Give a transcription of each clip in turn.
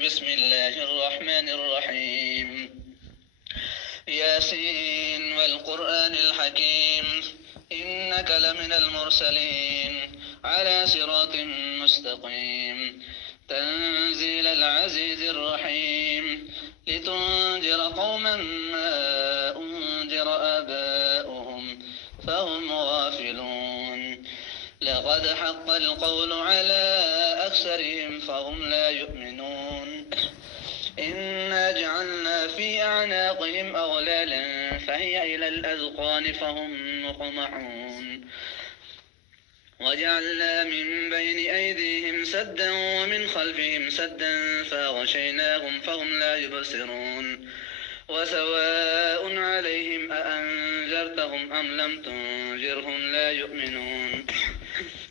بسم الله الرحمن الرحيم ياسين والقرآن الحكيم إنك لمن المرسلين على صراط مستقيم تنزيل العزيز الرحيم لتنذر قوما ما أنذر آباؤهم فهم غافلون لقد حق القول على أكثرهم فهم لا يؤمنون إنا جعلنا في أعناقهم أغلالا فهي إلى الأذقان فهم مقمحون وجعلنا من بين أيديهم سدا ومن خلفهم سدا فأغشيناهم فهم لا يبصرون وسواء عليهم أأنذرتهم أم لم تنذرهم لا يؤمنون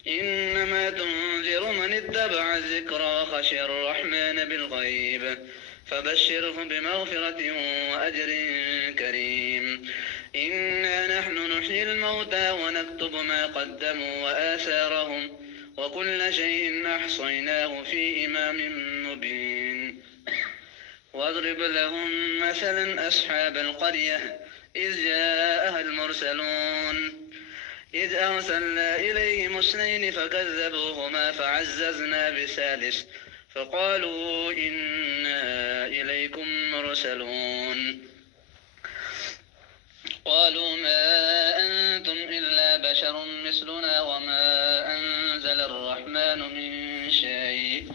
إنما تنذر من اتبع الذكر وخشي الرحمن بالغيب فبشره بمغفرة وأجر كريم إنا نحن نحيي الموتى ونكتب ما قدموا وآثارهم وكل شيء أحصيناه في إمام مبين واضرب لهم مثلا أصحاب القرية إذ جاءها المرسلون إذ أرسلنا إليهم اثنين فكذبوهما فعززنا بثالث فقالوا إنا إليكم مرسلون قالوا ما أنتم إلا بشر مثلنا وما أنزل الرحمن من شيء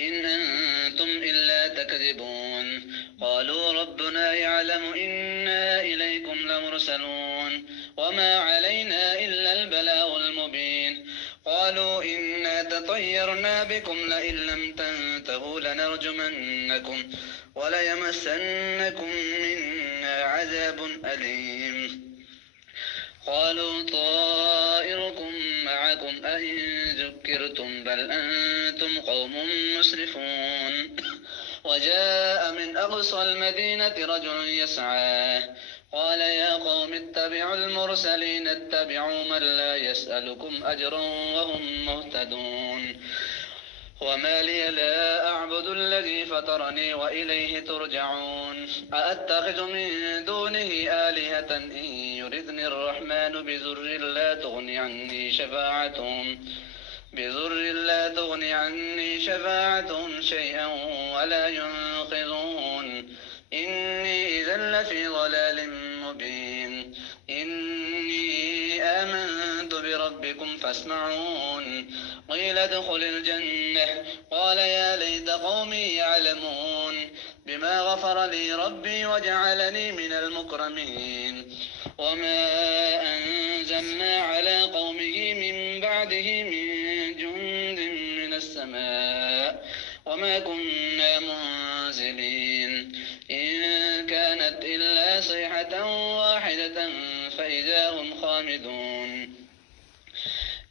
إن أنتم إلا تكذبون قالوا ربنا يعلم إنا إليكم لمرسلون وما علينا إلا البلاغ المبين قالوا إنا تطيرنا بكم لئن لم تنتهوا لنرجمنكم وليمسنكم منا عذاب أليم قالوا طائركم معكم أئن ذكرتم بل أنتم قوم مسرفون وجاء من أقصى المدينة رجل يسعى قال يا قوم اتبعوا المرسلين اتبعوا من لا يسألكم أجرا وهم مهتدون وما لي لا أعبد الذي فطرني وإليه ترجعون أأتخذ من دونه آلهة إن يردني الرحمن بضر لا تغني عني شفاعتهم شيئا ولا ينقذون إني إذا لفي ضلال مبين إني آمنت بربكم فاسمعون قيل ادخل الجنة قال يا ليت قومي يعلمون بما غفر لي ربي وجعلني من المكرمين وما أنزلنا على قومه من بعده من جند من السماء وما كنا منزلين إن كانت إلا صيحة واحدة فإذا هم خامدون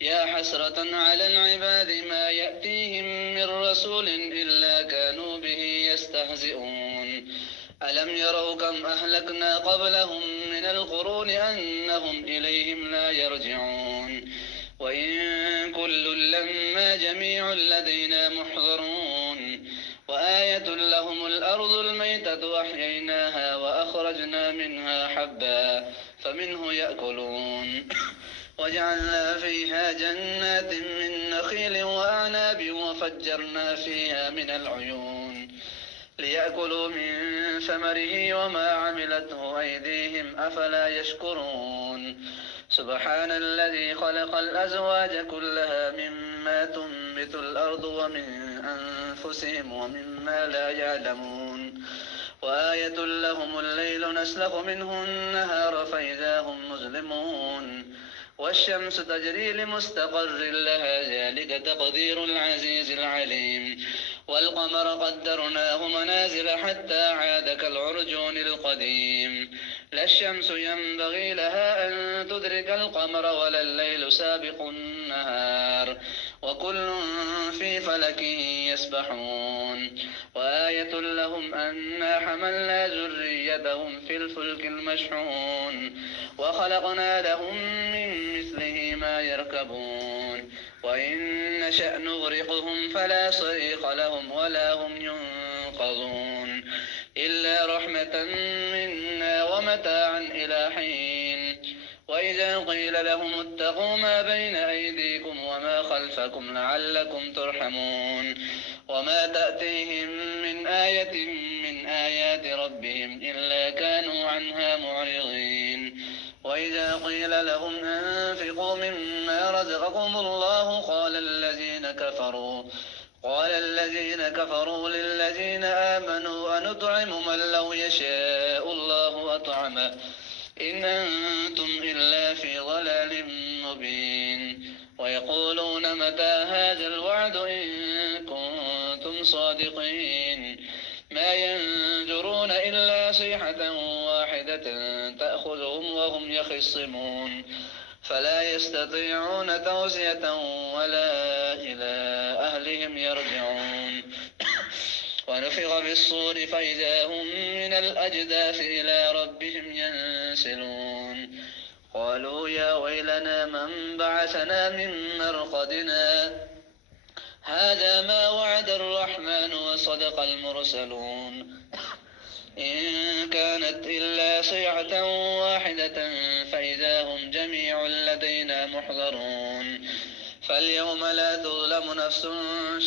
يا حسرة على العباد ما يأتيهم من رسول إلا كانوا به يستهزئون ألم يروا كم أهلكنا قبلهم من القرون أنهم إليهم لا يرجعون وإن كل لما جميع لدينا محضرون وآية لهم الأرض الميتة أحييناها وأخرجنا منها حبا فمنه يأكلون وجعلنا فيها جنات من نخيل وأعناب وفجرنا فيها من العيون ليأكلوا من ثمره وما عملته أيديهم أفلا يشكرون سبحان الذي خلق الأزواج كلها مما تنبت الأرض ومن أنفسهم ومما لا يعلمون وآية لهم الليل نسلخ منه النهار فإذا هم مظلمون والشمس تجري لمستقر لها ذلك تقدير العزيز العليم والقمر قدرناه منازل حتى عاد كالعرجون القديم لا الشمس ينبغي لها أن تدرك القمر ولا الليل سابق النهار وكل في فلك يسبحون وآية لهم أنا حملنا ذريتهم في الفلك المشحون وخلقنا لهم من مثله ما يركبون وإن نشأ نغرقهم فلا صريخ لهم ولا هم ينقذون إلا رحمة منا ومتاعا إلى حين. وإذا قيل لهم اتقوا ما بين أيديكم وما خلفكم لعلكم ترحمون وما تأتيهم من آية من آيات ربهم إلا كانوا عنها معرضين. وإذا قيل لهم أنفقوا مما رزقكم الله قال الذين كفروا للذين آمنوا أنطعم من لو يشاء الله أطعمه إن أنتم إلا في ضلال مبين. ويقولون متى هذا الوعد إن كنتم صادقين ما ينظرون إلا صيحة واحدة تأخذهم وهم يخصمون فلا يستطيعون توصية ولا إلى أهلهم يرجعون. ونفخ في الصور فإذا هم من الأجداث إلى ربهم ينسلون. قالوا يا ويلنا من بعثنا من مرقدنا هذا ما وعد الرحمن وصدق المرسلون إن كانت إلا صيحة واحدة فإذا هم جميع لدينا محضرون. فاليوم لا تظلم نفس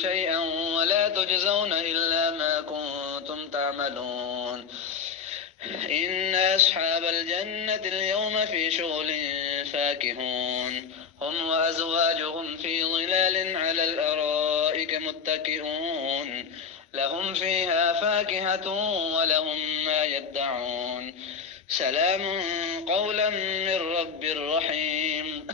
شيئا ولا تجزون إلا ما كنتم تعملون. إن أصحاب الجنة اليوم في شغل فاكهون هم وأزواجهم في ظلال على الأرائك متكئون لهم فيها فاكهة ولهم ما يدعون سلام قولا من رب رحيم.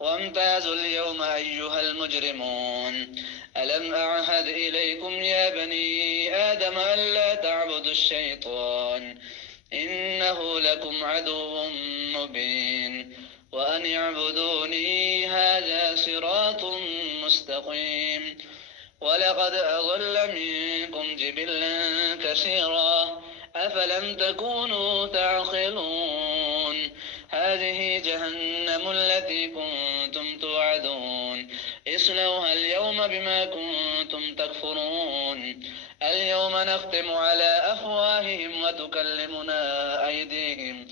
وامتازوا اليوم أيها المجرمون ألم أعهد إليكم يا بني آدم ألا تعبدوا الشيطان إنه لكم عدو مبين وأن اعبدوني هذا صراط مستقيم. ولقد أضل منكم جبلا كثيرا أفلم تكونوا تعقلون. هذه جهنم التي كنتم توعدون اصلوها اليوم بما كنتم تكفرون. اليوم نختم على أفواههم وتكلمنا أيديهم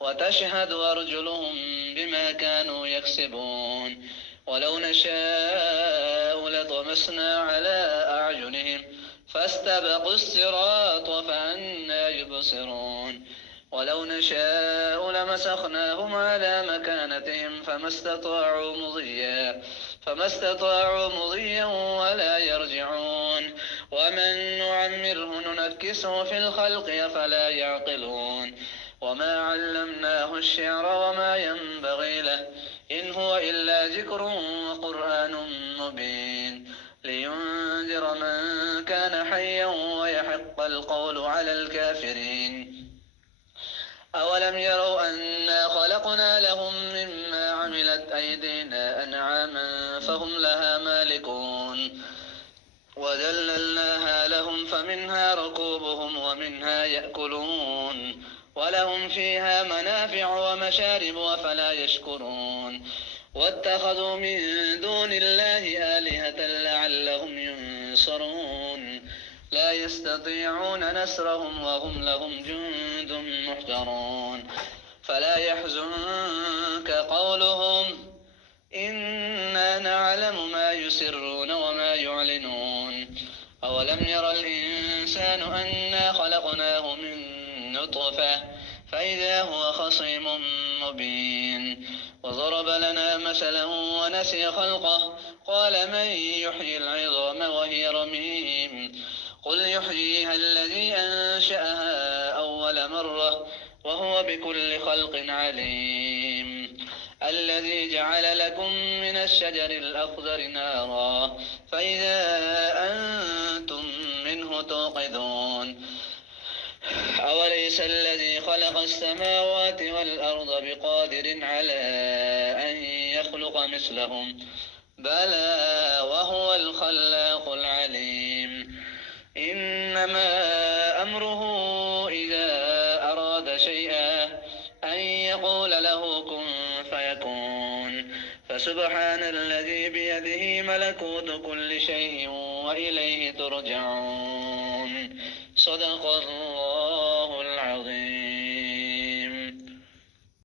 وتشهد أرجلهم بما كانوا يكسبون. ولو نشاء لطمسنا على أعينهم فاستبقوا الصراط فأنى يبصرون. ولو نشاء لمسخناهم على مكانتهم فما استطاعوا مضيا ولا يرجعون. ومن نعمره ننكسه في الخلق أفلا يعقلون. وما علمناه الشعر وما ينبغي له إن هو إلا ذكر وقرآن مبين لينذر من كان حيا ويحق القول على الكافرين. أولم يروا أنا خلقنا لهم مما عملت أيدينا أنعاما فهم لها مالكون وذللناها لهم فمنها ركوبهم ومنها يأكلون ولهم فيها منافع ومشارب أفلا يشكرون. واتخذوا من دون الله آلهة لعلهم ينصرون لا يستطيعون نصرهم وهم لهم جند محضرون. فلا يحزنك قولهم إنا نعلم ما يسرون وما يعلنون. أولم ير الإنسان أنا خلقناه من نطفة فإذا هو خصيم مبين. وضرب لنا مثلا ونسي خلقه قال من يحيي العظام وهي رميم قل يحييها الذي أنشأها أول مرة وهو بكل خلق عليم. الذي جعل لكم من الشجر الأخضر نارا فإذا أنتم منه توقدون. أوليس الذي خلق السماوات والأرض بقادر على أن يخلق مثلهم بلى وهو الخلاق العليم. إنما أمره إذا أراد شيئا أن يقول له كن فيكون. فسبحان الذي بيده ملكوت كل شيء وإليه ترجعون. صدق الله عظيم.